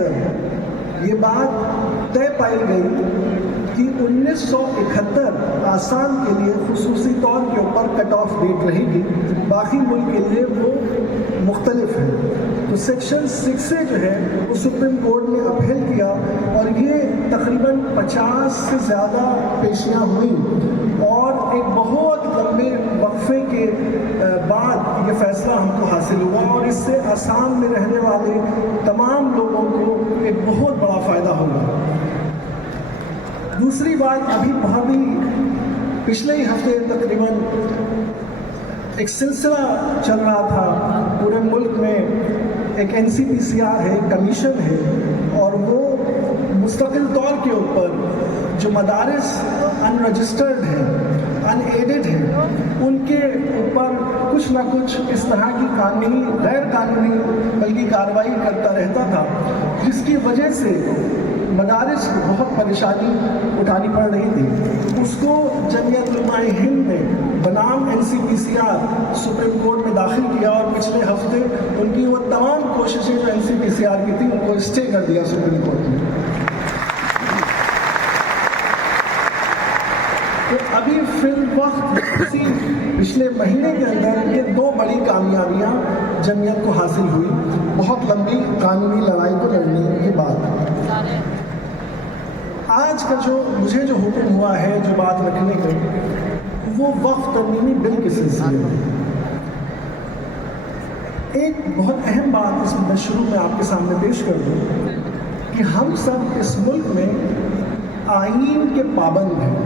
اندر یہ بات طے پائی گئی کہ 1971 آسام کے لیے خصوصی طور کے اوپر کٹ آف ڈیٹ رہے گی، باقی ملک کے لیے وہ مختلف ہے. تو سیکشن 6 سے جو ہے وہ سپریم کورٹ نے اپیل کیا اور یہ تقریباً 50 سے زیادہ پیشیاں ہوئیں اور ایک بہت لمبے وقفے کے بعد یہ فیصلہ ہم کو حاصل ہوا اور اس سے آسام میں رہنے والے تمام لوگوں کو ایک بہت بڑا فائدہ ہوگا. دوسری بات، ابھی پچھلے ہی ہفتے تقریباً ایک سلسلہ چل رہا تھا پورے ملک میں، ایک NCPCR ہے، کمیشن ہے، اور وہ مستقل طور کے اوپر جو مدارس ان رجسٹرڈ ہیں، ان ایڈڈ ہیں، ان کے اوپر کچھ نہ کچھ اس طرح کی قانونی غیر قانونی بلکہ کارروائی کرتا رہتا تھا، جس کی وجہ سے مدارس کو بہت پریشانی اٹھانی پڑ رہی تھی. اس کو جمعیت علماء ہند نے بنام NCPCR سپریم کورٹ میں داخل کیا اور پچھلے ہفتے ان کی وہ تمام کوششیں جو NCPCR کی تھی ان کو اسٹے کر دیا سپریم کورٹ نے. تو ابھی فی الوقت اسی پچھلے مہینے کے اندر یہ 2 بڑی کامیابیاں جمعیت کو حاصل ہوئی بہت لمبی قانونی لڑائی کو لڑنے کے بعد. آج کا مجھے جو حکم ہوا ہے جو بات رکھنے کا، وہ وقف ترمیمی بل کے سلسلے میں. ایک بہت اہم بات اس میں شروع میں آپ کے سامنے پیش کر دوں کہ ہم سب اس ملک میں آئین کے پابند ہیں،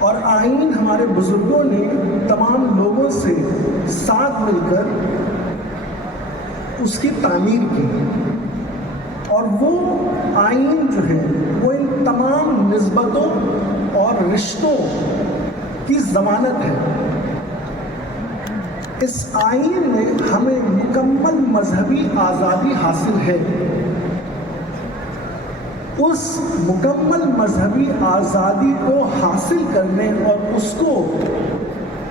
اور آئین ہمارے بزرگوں نے تمام لوگوں سے ساتھ مل کر اس کی تعمیر کی، اور وہ آئین جو ہے وہ ان تمام نسبتوں اور رشتوں کی ضمانت ہے. اس آئین میں ہمیں مکمل مذہبی آزادی حاصل ہے. اس مکمل مذہبی آزادی کو حاصل کرنے اور اس کو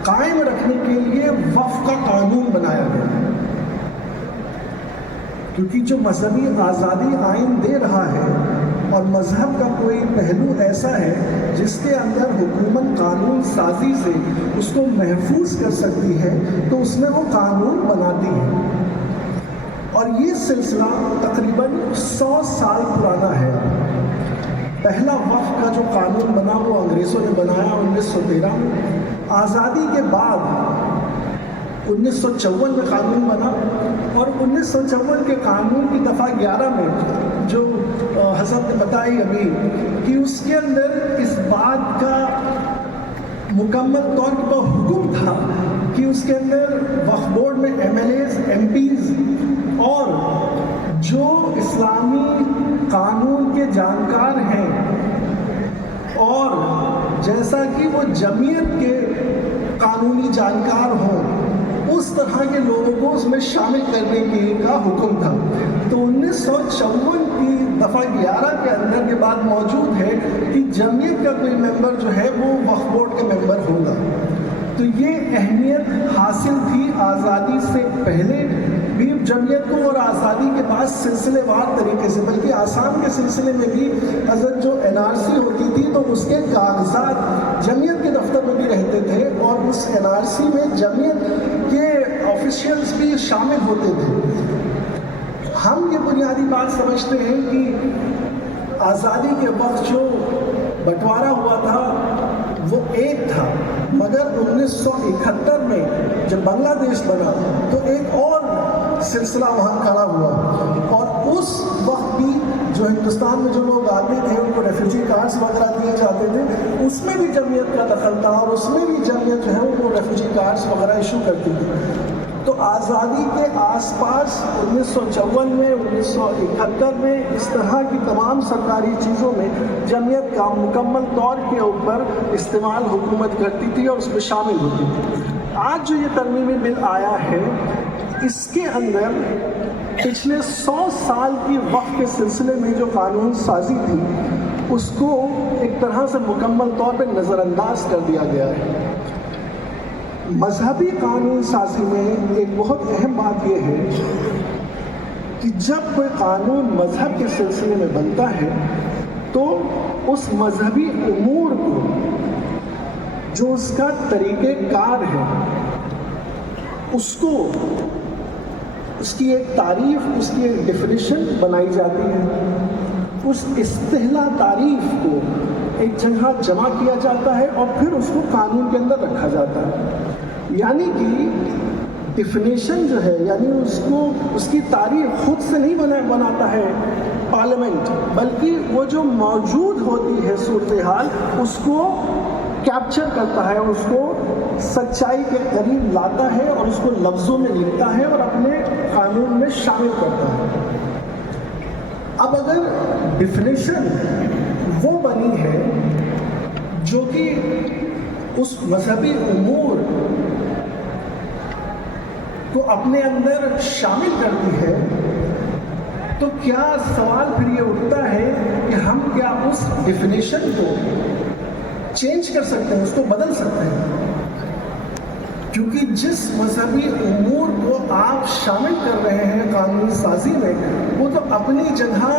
قائم رکھنے کے لیے وقف کا قانون بنایا گیا، کیونکہ جو مذہبی آزادی آئین دے رہا ہے اور مذہب کا کوئی پہلو ایسا ہے جس کے اندر حکومت قانون سازی سے اس کو محفوظ کر سکتی ہے، تو اس میں وہ قانون بناتی ہے. اور یہ سلسلہ تقریباً 100 سال پرانا ہے. پہلا وقف کا جو قانون بنا وہ انگریزوں نے بنایا 1913 میں. آزادی کے بعد 1954 میں قانون بنا، اور 1954 کے قانون کی دفعہ 11 میں جو حضرت نے بتائی ابھی کہ اس کے اندر اس بات کا مکمل طور پر حکم تھا کہ اس کے اندر وقف بورڈ میں MLAs MPs اور جو اسلامی قانون کے جانکار ہیں اور جیسا کہ وہ جمعیت کے قانونی جانکار ہوں، اس طرح کے لوگوں کو اس میں شامل کرنے کا حکم تھا. تو 1954 کی دفعہ 11 کے اندر کے بعد موجود ہے کہ جمعیت کا کوئی ممبر جو ہے وہ وقف بورڈ کا ممبر ہوگا. تو یہ اہمیت حاصل تھی آزادی سے پہلے بھی جمعیت کو اور آزادی کے بعد سلسلے وار طریقے سے، بلکہ آسام کے سلسلے میں بھی حضرت جو NRC ہوتی تھی تو اس کے کاغذات جمعیت کے دفتر میں بھی رہتے تھے، اور اس NRC میں جمعیت کے آفیشیلز بھی شامل ہوتے تھے. ہم یہ بنیادی بات سمجھتے ہیں کہ آزادی کے وقت جو بٹوارا ہوا تھا وہ ایک تھا، مگر 1971 میں جب بنگلہ دیش بنا تو ایک اور سلسلہ وہاں کھڑا ہوا، اور اس وقت بھی جو ہندوستان میں جو لوگ آتے تھے ان کو ریفیوجی کارڈز وغیرہ دیے جاتے تھے، اس میں بھی جمعیت کا دخل تھا، اور اس میں بھی جمعیت جو ہے وہ ریفیوجی کارڈز وغیرہ ایشو کرتی تھی. تو آزادی کے آس پاس 1954 میں 1971 میں اس طرح کی تمام سرکاری چیزوں میں جمعیت کا مکمل طور کے اوپر استعمال حکومت کرتی تھی اور اس میں شامل ہوتی تھی. آج جو یہ ترمیمی بل آیا ہے اس کے اندر پچھلے 100 سال کی وقف کے سلسلے میں جو قانون سازی تھی اس کو ایک طرح سے مکمل طور پہ نظر انداز کر دیا گیا ہے. مذہبی قانون سازی میں ایک بہت اہم بات یہ ہے کہ جب کوئی قانون مذہب کے سلسلے میں بنتا ہے تو اس مذہبی امور کو جو اس کا طریقہ کار ہے اس کو اس کی ایک تعریف، اس کی ایک ڈیفینیشن بنائی جاتی ہے، اس اصطلاح تعریف کو ایک جگہ جمع کیا جاتا ہے اور پھر اس کو قانون کے اندر رکھا جاتا ہے۔ یعنی کہ ڈیفینیشن جو ہے، یعنی اس کی تعریف خود سے نہیں بناتا ہے پارلیمنٹ، بلکہ وہ جو موجود ہوتی ہے صورتحال اس کو کیپچر کرتا ہے، اس کو سچائی کے قریب لاتا ہے اور اس کو لفظوں میں لکھتا ہے اور اپنے قانون میں شامل کرتا ہے۔ اب اگر ڈیفینیشن وہ بنی ہے جو کہ اس مذہبی امور کو اپنے اندر شامل کرتی ہے، تو کیا سوال پھر یہ اٹھتا ہے کہ ہم کیا اس ڈیفینیشن کو چینج کر سکتے ہیں، اس کو بدل سکتے ہیں؟ کیونکہ جس مذہبی امور کو آپ شامل کر رہے ہیں قانون سازی میں، وہ تو اپنی جگہ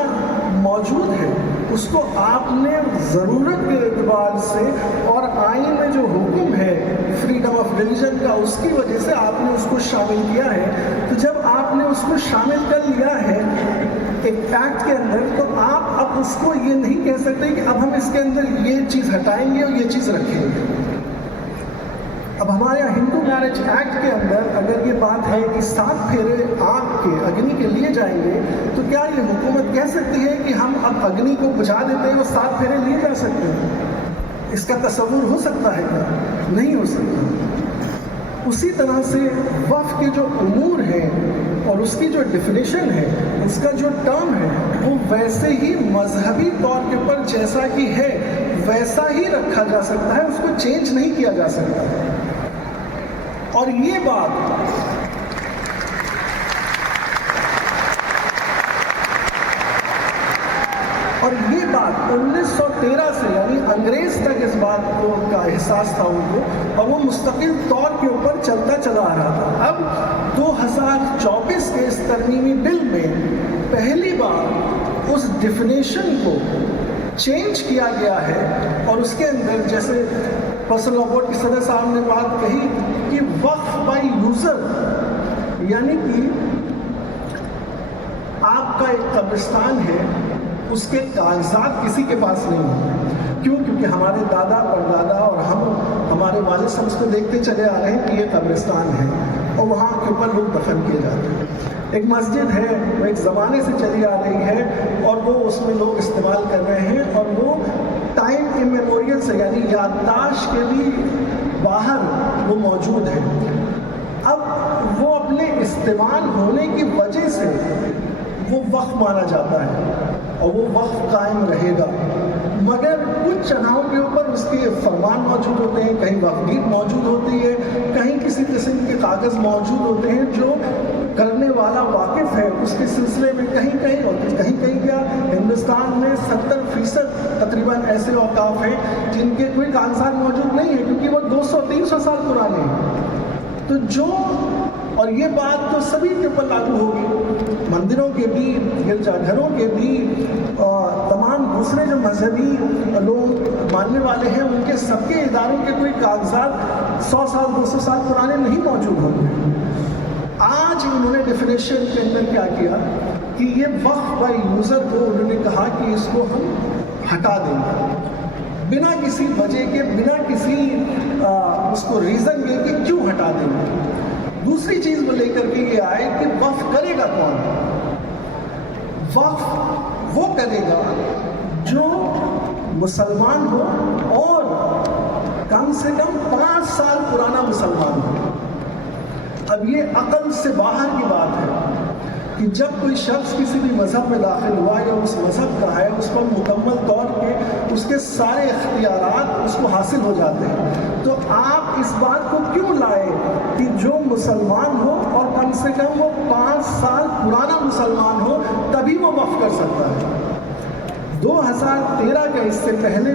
موجود ہے، اس کو آپ نے ضرورت کے اعتبار سے اور آئین میں جو حکم ہے فریڈم آف ریلیجن کا، اس کی وجہ سے آپ نے اس کو شامل کیا ہے۔ تو جب آپ نے اس کو شامل کر لیا ہے ایک ایکٹ کے اندر، تو آپ اب اس کو یہ نہیں کہہ سکتے کہ اب ہم اس کے اندر یہ چیز ہٹائیں گے اور یہ چیز رکھیں گے۔ اب ہمارے ہندو میرج ایکٹ کے اندر اگر یہ بات ہے کہ 7 پھیرے آگ کے اگنی کے لیے جائیں گے، تو کیا یہ حکومت کہہ سکتی ہے کہ ہم اب اگنی کو بجھا دیتے ہیں اور 7 پھیرے لیے جا سکتے ہیں؟ اس کا تصور ہو سکتا ہے کیا؟ نہیں ہو سکتا۔ اسی طرح سے وقف کے جو امور ہیں اور اس کی جو ڈیفینیشن ہے، اس کا جو ٹرم ہے، وہ ویسے ہی مذہبی طور کے اوپر جیسا کہ ہے ویسا ہی رکھا جا سکتا ہے، اس کو چینج نہیں کیا جا سکتا۔ اور یہ بات اور یہ بات 1913 سے یعنی انگریز تک اس بات کو کا احساس تھا ان کو، اور وہ مستقل طور کے اوپر چلتا چلا آ رہا تھا۔ اب 2024 کے اس ترمیمی بل میں پہلی بار اس ڈیفینیشن کو چینج کیا گیا ہے، اور اس کے اندر جیسے پرسنل لا بورڈ کے صدر صاحب نے بات کہی کہ وقف بائی یوزر، یعنی کہ آپ کا ایک قبرستان ہے، اس کے کاغذات کسی کے پاس نہیں ہیں۔ کیوں؟ کیونکہ ہمارے دادا پردادا اور ہمارے والد سمجھتے دیکھتے چلے آ رہے ہیں کہ یہ قبرستان ہے اور وہاں کے اوپر لوگ دفن کیے جاتے ہیں۔ ایک مسجد ہے، وہ ایک زمانے سے چلی آ رہی ہے اور وہ اس میں لوگ استعمال کر رہے ہیں، اور وہ ٹائم امیموریل سے یعنی یادداشت کے بھی باہر وہ موجود ہے۔ اب وہ اپنے استعمال ہونے کی وجہ سے وہ وقف مانا جاتا ہے اور وہ وقف قائم رہے گا، مگر کچھ جگہوں کے اوپر اس کے فرمان موجود ہوتے ہیں، کہیں وقف موجود ہوتی ہے، کہیں کسی قسم کے کاغذ موجود ہوتے ہیں جو کرنے والا واقف ہے اس کے سلسلے میں کہیں کہیں کیا ہندوستان میں 70% تقریباً ایسے اوقاف ہیں جن کے کوئی کاغذات موجود نہیں ہیں، کیونکہ وہ 200-300 سال پرانے ہیں۔ تو جو اور یہ بات تو سبھی کے اوپر لاگو ہوگی، مندروں کے بھی، گرجا گھروں کے بھی، تمام دوسرے جو مذہبی لوگ ماننے والے ہیں ان کے سب کے اداروں کے کوئی کاغذات 100 سال 200 سال پرانے نہیں موجود ہوں گے۔ آج انہوں نے ڈیفینیشن کے اندر کیا کیا کہ یہ وقف بائی یوزر کو انہوں نے کہا کہ اس کو ہم ہٹا دیں گے، بنا کسی وجہ کے، بنا کسی اس کو ریزن کے کہ کیوں ہٹا دیں گے۔ دوسری چیز وہ لے کر کے یہ آئے کہ وقف کرے گا کون؟ وقف وہ کرے گا جو مسلمان ہو اور کم سے کم 5 سال پرانا مسلمان ہو۔ اب یہ عقل سے باہر کی بات ہے کہ جب کوئی شخص کسی بھی مذہب میں داخل ہوا یا اس مذہب کا ہے، اس پر مکمل طور پہ اس کے سارے اختیارات اس کو حاصل ہو جاتے ہیں، تو آپ اس بات کو کیوں لائے کہ جو مسلمان ہو اور کم سے کم وہ 5 سال پرانا مسلمان ہو تبھی وہ وقف کر سکتا ہے؟ 2013 کا اس سے پہلے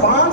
5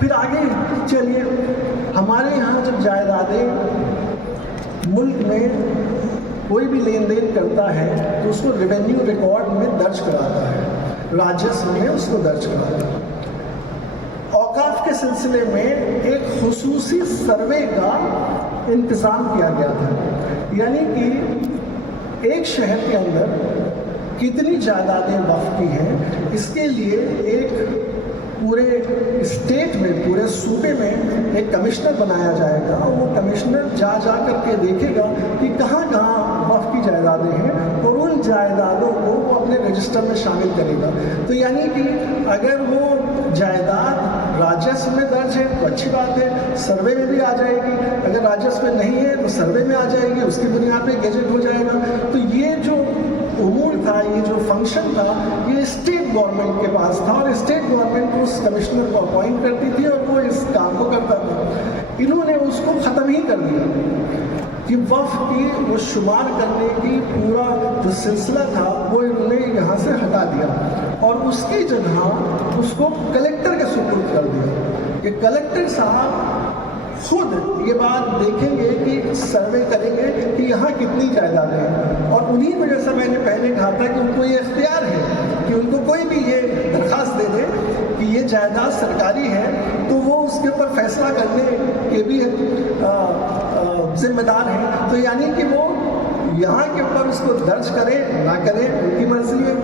پھر آگے چلیے، ہمارے یہاں جب جائیدادیں ملک میں کوئی بھی لین دین کرتا ہے تو اس کو ریونیو ریکارڈ میں درج کراتا ہے، راجسو میں اس کو درج کراتا ہے۔ اوقاف کے سلسلے میں ایک خصوصی سروے کا انتظام کیا گیا تھا، یعنی کہ ایک شہر کے اندر کتنی جائیدادیں وقف کی ہیں، اس کے لیے ایک پورے اسٹیٹ میں، پورے صوبے میں ایک کمشنر بنایا جائے گا، اور وہ کمشنر جا کر کے دیکھے گا کہ کہاں کہاں وقف کی جائیدادیں ہیں، اور ان جائیدادوں کو وہ اپنے رجسٹر میں شامل کرے گا۔ تو یعنی کہ اگر وہ جائیداد راجسو میں درج ہے تو اچھی بات ہے، سروے میں بھی آ جائے گی، اگر راجسو میں نہیں ہے تو سروے میں آ جائے گی، اس کی بنیاد پہ گیجٹ ہو جائے گا۔ تو یہ جو امور تھا، یہ جو فنکشن تھا، یہ اسٹیٹ گورنمنٹ کے پاس تھا، اور اسٹیٹ گورنمنٹ اس کمشنر کو اپوائنٹ کرتی تھی اور وہ اس کام کو کرتا تھا۔ انہوں نے اس کو ختم ہی کر دیا کہ وقف کی وہ شمار کرنے کی پورا جو سلسلہ تھا وہ انہوں نے یہاں سے ہٹا دیا، اور اس کی جگہ اس کو کلیکٹر کے سپرد کر دیا کہ کلیکٹر صاحب خود یہ بات دیکھیں گے کہ سروے کریں گے کہ یہاں کتنی جائیدادیں ہیں، اور انہی کو جیسا میں نے پہلے کہا تھا کہ ان کو یہ اختیار ہے کہ ان کو کوئی بھی یہ درخواست دے دے کہ یہ جائیداد سرکاری ہے تو وہ اس کے اوپر فیصلہ کرنے کے بھی ذمہ دار ہیں۔ تو یعنی کہ وہ یہاں کے اوپر اس کو درج کرے نہ کرے ان کی مرضی ہے،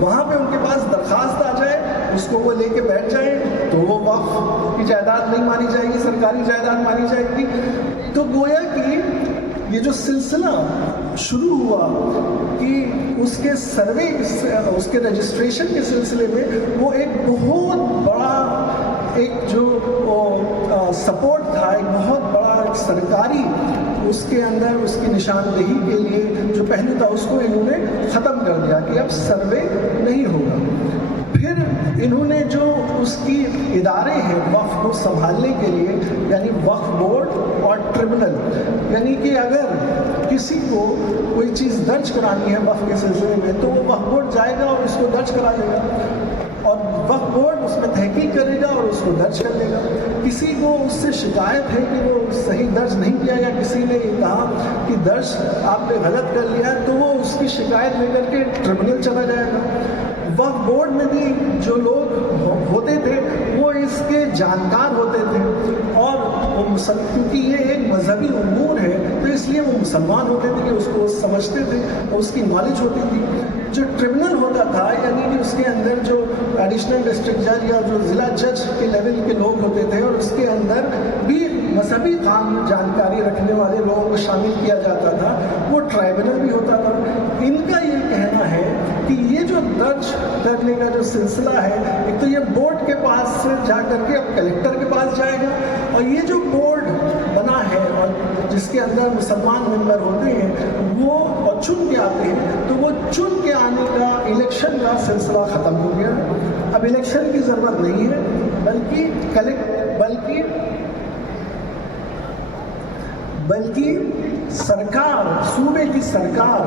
وہاں پہ ان کے پاس درخواست آ جائے، اس کو وہ لے کے بیٹھ جائیں تو وہ وقف کی جائیداد نہیں مانی جائے گی، سرکاری جائیداد مانی جائے گی۔ تو گویا کہ یہ جو سلسلہ شروع ہوا کہ اس کے سروے، اس کے رجسٹریشن کے سلسلے میں، وہ ایک بہت بڑا ایک جو سپورٹ تھا، ایک بہت بڑا سرکاری اس کے اندر اس کی نشاندہی کے لیے جو پہلو تھا اس کو انہوں نے ختم کر دیا کہ اب سروے نہیں ہوگا۔ پھر انہوں نے جو اس کی ادارے ہیں وقف کو سنبھالنے کے لیے، یعنی وقف بورڈ اور ٹریبونل، یعنی کہ اگر کسی کو کوئی چیز درج کرانی ہے وقف کے سلسلے میں تو وہ وقف بورڈ جائے گا اور اس کو درج کرا دے گا، اور وقف بورڈ اس میں تحقیق کرے گا اور اس کو درج کر لے گا۔ کسی کو اس سے شکایت ہے کہ وہ صحیح درج نہیں کیا، یا کسی نے یہ کہا کہ درج آپ نے غلط کر لیا، تو وہ اس کی شکایت لے کر کے ٹریبونل چلا جائے گا۔ وقف بورڈ میں بھی جو لوگ ہوتے تھے وہ اس کے جانکار ہوتے تھے، اور وہ کیونکہ یہ ایک مذہبی امور ہے تو اس لیے وہ مسلمان ہوتے تھے کہ اس کو سمجھتے تھے اور اس کی نالج ہوتی تھی۔ جو ٹریبونل ہوتا تھا، یعنی کہ اس کے اندر جو ایڈیشنل ڈسٹرکٹ جج یا جو ضلع جج کے لیول کے لوگ ہوتے تھے، اور اس کے اندر بھی مذہبی جانکاری رکھنے والے لوگوں کو شامل کیا جاتا تھا، وہ ٹرائبونل بھی ہوتا تھا۔ ان کا یہ کہنا ہے کہ یہ جو درج کرنے کا جو سلسلہ ہے، ایک تو یہ بورڈ کے پاس سے جا کر کے اب کلیکٹر کے پاس جائے گا، اور یہ جو بورڈ بنا ہے اور جس کے اندر مسلمان ممبر ہوتے ہیں وہ اور چن کے آتے ہیں، تو وہ چن کے آنے کا الیکشن کا سلسلہ ختم ہو گیا۔ اب الیکشن کی ضرورت نہیں ہے، بلکہ سرکار، صوبے کی سرکار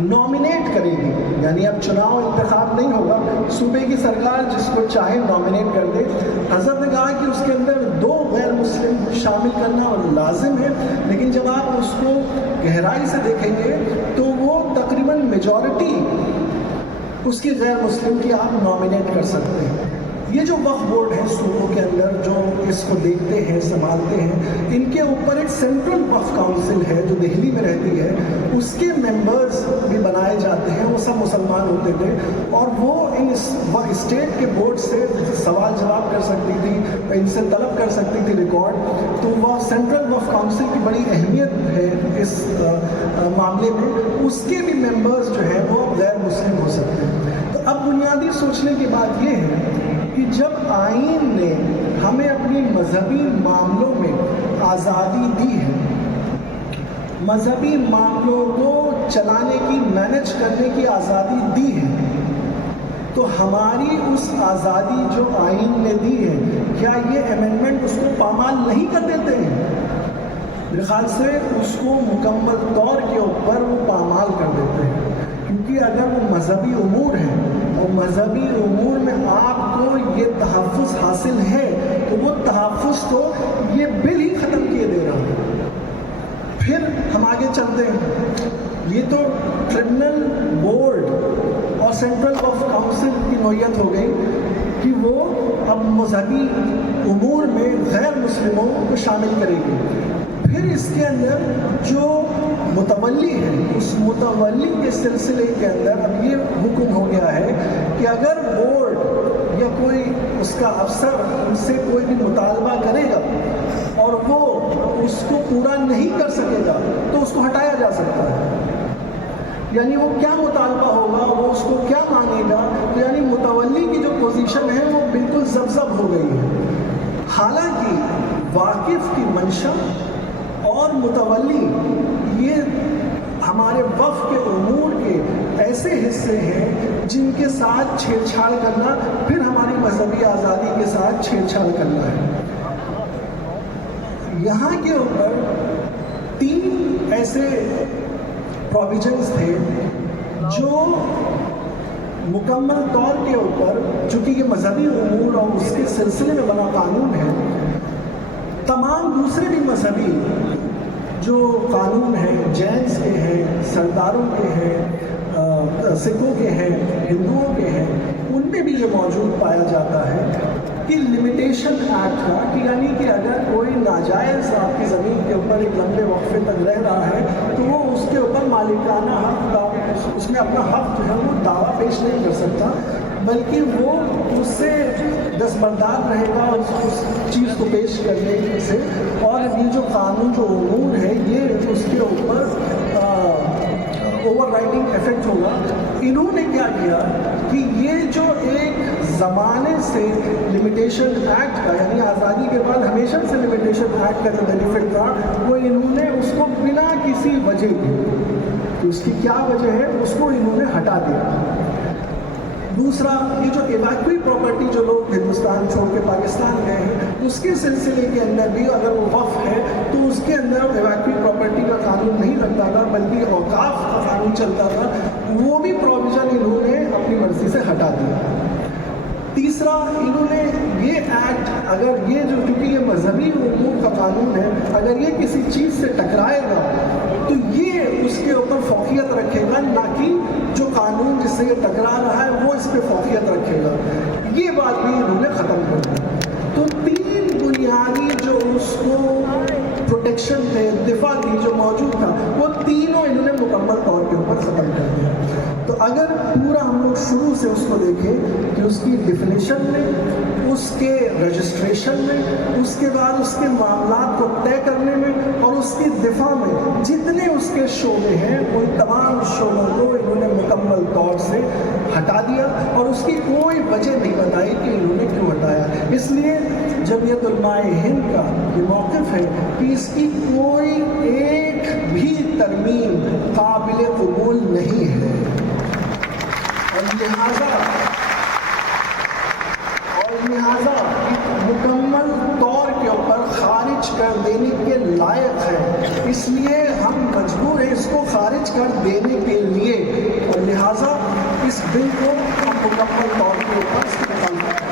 نامینیٹ کرے گی، یعنی اب چناؤ انتخاب نہیں ہوگا، صوبے کی سرکار جس کو چاہے نامینیٹ کر دے۔ حضرت نے کہا کہ اس کے اندر 2 غیر مسلم شامل کرنا اور لازم ہے، لیکن جب آپ اس کو گہرائی سے دیکھیں گے تو وہ تقریباً میجورٹی اس کی غیر مسلم کی آپ نامینیٹ کر سکتے ہیں۔ یہ جو وقف بورڈ ہے صوبوں کے اندر جو اس کو دیکھتے ہیں، سنبھالتے ہیں، ان کے اوپر ایک سینٹرل وقف کاؤنسل ہے جو دہلی میں رہتی ہے، اس کے ممبرز بھی بنائے جاتے ہیں، وہ سب مسلمان ہوتے تھے، اور وہ اسٹیٹ کے بورڈ سے سوال جواب کر سکتی تھی، ان سے طلب کر سکتی تھی ریکارڈ۔ تو وہ سینٹرل وقف کاؤنسل کی بڑی اہمیت ہے اس معاملے میں، اس کے بھی ممبرز جو ہیں وہ غیر مسلم ہو سکتے ہیں۔ تو اب بنیادی سوچنے کی بات یہ ہے کہ جب آئین نے ہمیں اپنی مذہبی معاملوں میں آزادی دی ہے، مذہبی معاملوں کو چلانے کی، مینج کرنے کی آزادی دی ہے، تو ہماری اس آزادی جو آئین نے دی ہے، کیا یہ امینڈمنٹ اس کو پامال نہیں کر دیتے ہیں؟ میرے خیال سے اس کو مکمل طور کے اوپر وہ پامال کر دیتے ہیں، کیونکہ اگر وہ مذہبی امور ہیں اور مذہبی امور میں آپ کو یہ تحفظ حاصل ہے تو تحفظ کو یہ بل ہی ختم کیے دے رہا ہے۔ پھر ہم آگے چلتے ہیں، یہ تو ٹریبونل بورڈ اور سینٹرل آف کاؤنسل کی نوعیت ہو گئی کہ وہ اب مذہبی امور میں غیر مسلموں کو شامل کرے گی۔ پھر اس کے اندر جو متولی ہے، اس متولی کے سلسلے کے اندر اب یہ حکم ہو گیا ہے کہ اگر بورڈ یا کوئی اس کا افسر ان سے کوئی بھی مطالبہ کرے گا اور وہ اس کو پورا نہیں کر سکے گا تو اس کو ہٹایا جا سکتا ہے۔ یعنی وہ کیا مطالبہ ہوگا، وہ اس کو کیا مانے گا، یعنی متولی کی جو پوزیشن ہے وہ بالکل ضبط ہو گئی ہے۔ حالانکہ واقف کی منشا اور متولی یہ ہمارے وقف کے امور کے ایسے حصے ہیں جن کے ساتھ چھیڑ چھاڑ کرنا پھر ہماری مذہبی آزادی کے ساتھ چھیڑ چھاڑ کرنا ہے۔ یہاں کے اوپر 3 ایسے پروویژنز تھے جو مکمل طور کے اوپر، چونکہ یہ مذہبی امور اور اس کے سلسلے میں بنا قانون ہے، تمام دوسرے بھی مذہبی جو قانون ہیں، جینس کے ہیں، سرداروں کے ہیں، سکھوں کے ہیں، ہندوؤں کے ہیں، ان میں بھی یہ موجود پایا جاتا ہے کہ لمیٹیشن ایکٹ کا، کہ یعنی کہ اگر کوئی ناجائز آپ کی زمین کے اوپر ایک لمبے وقفے تک رہ رہا ہے تو وہ اس کے اوپر مالکانہ حق، اس میں اپنا حق جو ہے وہ دعویٰ پیش نہیں کر سکتا، بلکہ وہ اس سے دستبردار رہے گا اس چیز کو پیش کرنے سے، اور یہ جو قانون جو امور ہے یہ اس کے اوپر اوور رائڈنگ ایفیکٹ ہوگا۔ انہوں نے کیا کیا کہ یہ جو ایک زمانے سے لمیٹیشن ایکٹ کا، یعنی آزادی کے بعد ہمیشہ سے لمیٹیشن ایکٹ کا جو بینیفٹ تھا وہ انہوں نے اس کو بنا کسی وجہ کی، تو اس کی کیا وجہ ہے اس کو انہوں نے ہٹا دیا۔ دوسرا، یہ جو ایویکوئی پراپرٹی جو لوگ ہندوستان چھوڑ کے پاکستان گئے ہیں اس کے سلسلے کے اندر بھی اگر وہ وقف ہے تو اس کے اندر ایویکوئی پراپرٹی کا قانون نہیں لگتا تھا بلکہ اوقاف کا قانون چلتا تھا، وہ بھی پروویژن انہوں نے اپنی مرضی سے ہٹا دیا۔ تیسرا، انہوں نے یہ ایکٹ، اگر یہ جو کیونکہ یہ مذہبی امور کا قانون ہے، اگر یہ کسی چیز سے ٹکرائے گا تو یہ اس کے اوپر فوقیت رکھے گا، نہ کہ جو قانون جس سے یہ ٹکرا رہا ہے وہ اس پہ فوقیت رکھے گا۔ یہ بات بھی انہوں نے ختم کر دی۔ تو 3 بنیادی جو اس کو پروٹیکشن تھے، دفاع کی جو موجود تھا، وہ تینوں انہوں نے مکمل طور کے اوپر ختم کر دیا۔ تو اگر پورا ہم لوگ شروع سے اس کو دیکھیں کہ اس کی ڈیفینیشن میں، اس کے رجسٹریشن میں، اس کے بعد اس کے معاملات کو طے کرنے میں اور اس کی دفاع میں جتنے اس کے شعبے ہیں ان تمام شعبوں کو انہوں نے مکمل طور سے ہٹا دیا اور اس کی کوئی وجہ نہیں بتائی کہ انہوں نے کیوں ہٹایا۔ اس لیے جمعیت علماء ہند کا یہ موقف ہے کہ اس کی کوئی ایک بھی ترمیم قابل قبول نہیں ہے، اور لہٰذا مکمل طور کے اوپر خارج کر دینے کے لائق ہے۔ اس لیے ہم مجبور ہیں اس کو خارج کر دینے کے لیے، اور لہٰذا اس بل کو ہم مکمل طور کے اوپر استعمال کریں۔